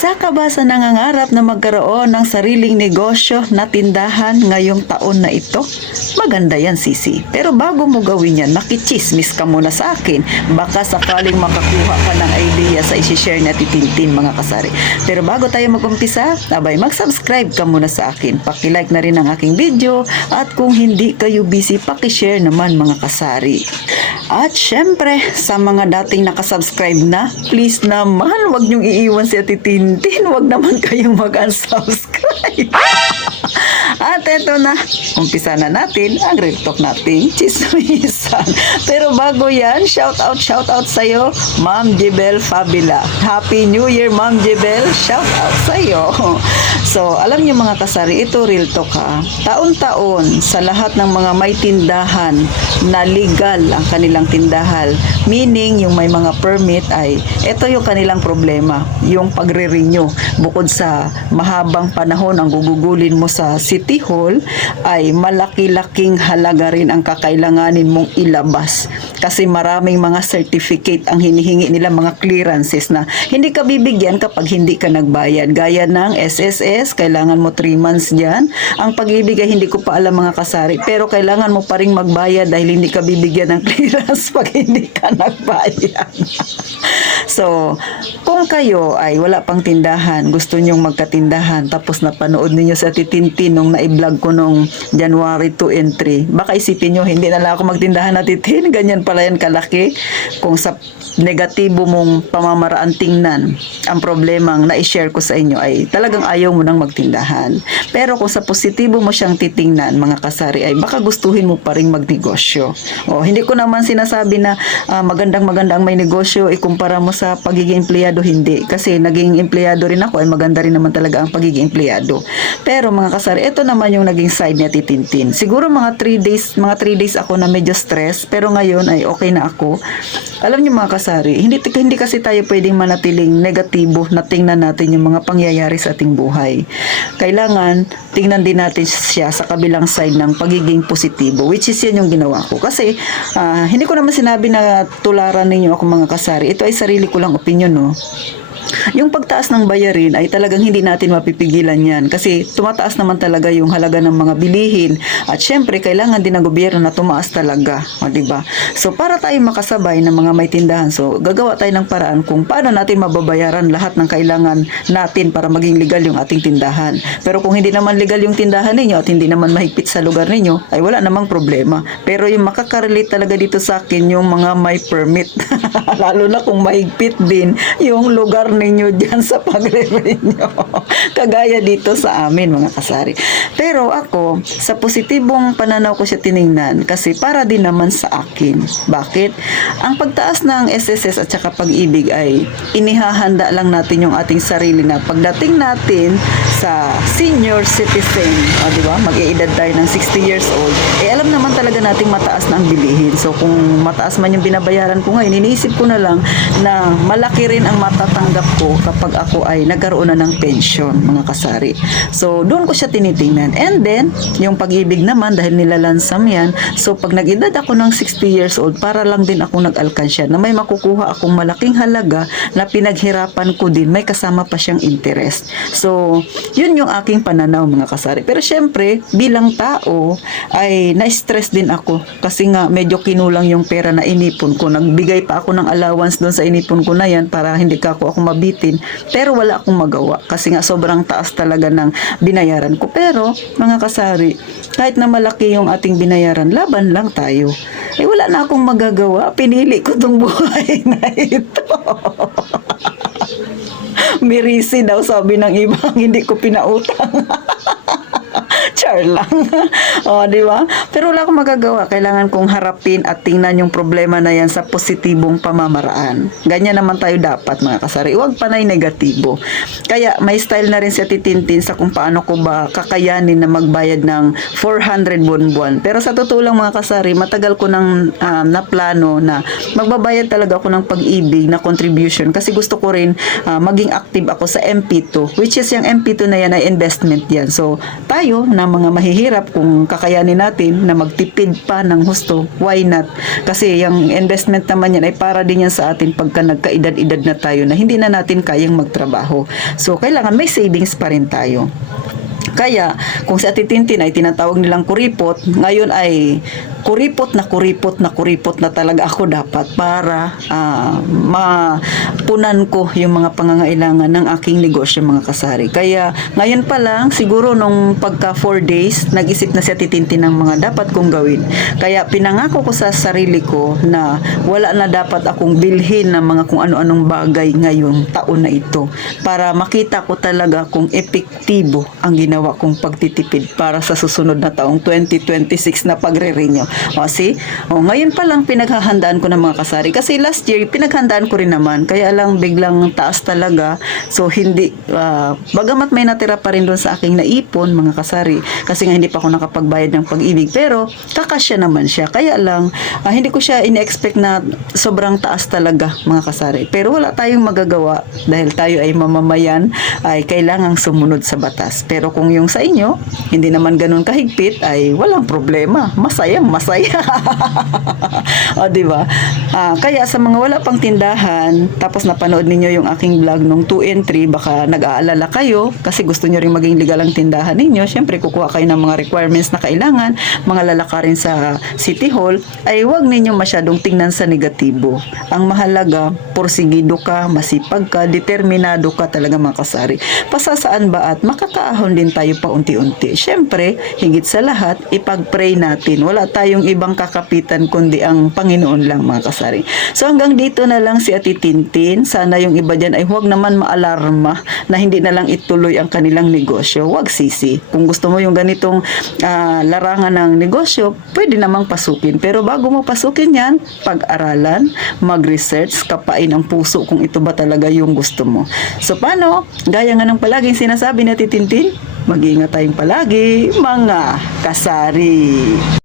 Isa ka ba sa nangangarap na magkaroon ng sariling negosyo na tindahan ngayong taon na ito? Maganda yan, Sisi. Pero bago mo gawin yan, nakichismis ka muna sa akin. Baka sakaling makakuha ka ng idea sa isi-share na titintin, mga kasari. Pero bago tayo mag-umpisa, abay, mag-subscribe ka muna sa akin. Paki-like na rin ang aking video. At kung hindi kayo busy, paki-share naman, mga kasari. At syempre, sa mga dating nakasubscribe na, please naman, wag niyong iiwan si Ate Tintin. Wag naman kayong mag-unsubscribe. At eto na, umpisa na natin ang real talk natin, chismisan. Pero bago yan, shout out sa'yo, Ma'am Jebel Fabila. Happy New Year, Ma'am Jebel. Shout out sa'yo. So, alam niyo mga kasari, ito real talk ha. Taon-taon, sa lahat ng mga may tindahan na legal ang kanilang tindahan, meaning yung may mga permit ay, ito yung kanilang problema, yung pagre-renew. Bukod sa mahabang panahon ang gugugulin mo sa City Hall, ay malaki-laking halaga rin ang kakailanganin mong ilabas. Kasi maraming mga certificate ang hinihingi nila, mga clearances na hindi ka bibigyan kapag hindi ka nagbayad. Gaya ng SSS, kailangan mo 3 months dyan. Ang pag-ibig ay hindi ko pa alam, mga kasari, pero kailangan mo pa rin magbayad dahil hindi ka bibigyan ng clearance pag hindi ka nagbayad. So, kung kayo ay wala pang tindahan, gusto nyong magkatindahan, tapos napanood ninyo sa Titintin nung na-vlog ko nung January 2 and 3, baka isipin nyo, hindi na lang ako magtindahan na Titin, ganyan pala yan kalaki. Kung sa negatibo mong pamamaraan tingnan ang problemang na-share ko sa inyo, ay talagang ayaw mo nang magtindahan. Pero kung sa positibo mo siyang titingnan, mga kasari, ay baka gustuhin mo pa rin magnegosyo. O, hindi ko naman sinasabi na magandang-maganda ang may negosyo, ikumpara mo sa pagiging empleyado, hindi. Kasi naging empleyado rin ako, ay maganda rin naman talaga ang pagiging empleyado. Pero mga kasari, ito naman yung naging side ni Titintin. Siguro mga 3 days ako na medyo stress, pero ngayon ay okay na ako. Alam niyo mga kasari, hindi kasi tayo pwedeng manatiling negatibo na tingnan natin yung mga pangyayari sa ating buhay. Kailangan tingnan din natin siya sa kabilang side ng pagiging positibo, which is yan yung ginawa ko. Kasi hindi ko naman sinabi na tularan ninyo ako, mga kasari. Ito ay sarili ko lang opinion, no? Yung pagtaas ng bayarin ay talagang hindi natin mapipigilan yan kasi tumataas naman talaga yung halaga ng mga bilihin at syempre kailangan din ng gobyerno na tumaas talaga, diba? So para tayo makasabay ng mga may tindahan, so gagawa tayo ng paraan kung paano natin mababayaran lahat ng kailangan natin para maging legal yung ating tindahan. Pero kung hindi naman legal yung tindahan ninyo at hindi naman mahigpit sa lugar ninyo, ay wala namang problema. Pero yung makakarelate talaga dito sa akin yung mga may permit lalo na kung mahigpit din yung lugar ninyo dyan sa pagre-renew. Kagaya dito sa amin, mga kasari. Pero ako, sa positibong pananaw ko siya tiningnan kasi para din naman sa akin. Bakit? Ang pagtaas ng SSS at saka pag-ibig ay inihahanda lang natin yung ating sarili na pagdating natin sa senior citizen, di ba? Mag-iedad tayo ng 60 years old. Alam naman talaga nating mataas na ang bilihin. So kung mataas man yung binabayaran ko ngayon, iniisip ko na lang na malaki rin ang matatanggap ko kapag ako ay nagkaroon na ng pension, mga kasari. So, doon ko siya tinitingnan. And then, yung pag-ibig naman, dahil nilalansam yan, so pag nag-edad ako ng 60 years old, para lang din ako nag-alkansya na may makukuha akong malaking halaga na pinaghirapan ko din, may kasama pa siyang interest. So, yun yung aking pananaw, mga kasari. Pero syempre, bilang tao, ay na-stress din ako kasi nga medyo kinulang yung pera na inipon ko. Nagbigay pa ako ng allowance doon sa inipon ko na yan para hindi ka ako mabitin, pero wala akong magawa kasi nga sobrang taas talaga ng binayaran ko. Pero mga kasari, kahit na malaki yung ating binayaran, laban lang tayo. Wala na akong magagawa, pinili ko tong buhay na ito. Mirisi daw sabi ng ibang, hindi ko pinautang. Char lang. Di ba? Pero wala akong magagawa. Kailangan kong harapin at tingnan yung problema na yan sa positibong pamamaraan. Ganyan naman tayo dapat, mga kasari. Huwag panay negatibo. Kaya may style na rin siya Titintin sa kung paano ko ba kakayanin na magbayad ng 400 buwan-buwan. Pero sa totoo lang, mga kasari, matagal ko nang naplano na magbabayad talaga ako ng pag-ibig na contribution kasi gusto ko rin maging active ako sa MP2, which is yung MP2 na yan ay investment yan. So tayo na mga mahihirap kung kakayanin natin na magtipid pa ng husto, why not? Kasi yung investment naman yan ay para din yan sa atin pagka nagkaedad-edad na tayo na hindi na natin kayang magtrabaho. So, kailangan may savings pa rin tayo. Kaya, kung si Ate Tintin ay tinatawag nilang kuripot, ngayon ay kuripot na talaga ako dapat para mapunan ko yung mga pangangailangan ng aking negosyo, mga kasari. Kaya, ngayon pa lang, siguro nung pagka 4 days, nag-isip na si Ate Tintin ng mga dapat kong gawin. Kaya, pinangako ko sa sarili ko na wala na dapat akong bilhin ng mga kung ano-anong bagay ngayong taon na ito para makita ko talaga kung epektibo ang ginawa kong pagtitipid para sa susunod na taong 2026 na pagre-renew. O see? O, ngayon pa lang pinaghahandaan ko ng mga kasari. Kasi last year, pinaghandaan ko rin naman. Kaya lang biglang taas talaga. So, hindi, bagamat may natira pa rin doon sa aking naipon, mga kasari. Kasi nga hindi pa ako nakapagbayad ng pag-ibig. Pero, kakasya naman siya. Kaya lang, hindi ko siya in-expect na sobrang taas talaga, mga kasari. Pero wala tayong magagawa dahil tayo ay mamamayan, ay kailangang sumunod sa batas. Pero kung yung sa inyo, hindi naman ganun kahigpit, ay walang problema. Masaya. O, diba? Kaya sa mga wala pang tindahan, tapos napanood ninyo yung aking vlog nung 2 and 3, baka nag-aalala kayo kasi gusto nyo rin maging legal ang tindahan ninyo. Siyempre, kukuha kayo ng mga requirements na kailangan, mga lalakarin sa City Hall, ay huwag ninyo masyadong tingnan sa negatibo. Ang mahalaga, porsigido ka, masipag ka, determinado ka talaga, mga kasari. Pasasaan ba at makakaahon din tayo pa unti-unti. Siyempre, higit sa lahat, ipag-pray natin. Wala tayong ibang kakapitan kundi ang Panginoon lang, mga kasari. So hanggang dito na lang si Ate Tintin. Sana yung iba dyan ay huwag naman maalarma na hindi na lang ituloy ang kanilang negosyo. Huwag sisi. Kung gusto mo yung ganitong larangan ng negosyo, pwede namang pasukin. Pero bago mo pasukin yan, pag-aralan, mag-research, kapain ang puso kung ito ba talaga yung gusto mo. So paano? Gaya nga ng palaging sinasabi ni Ate Tintin, mag-iingat tayong palagi, mga kasari.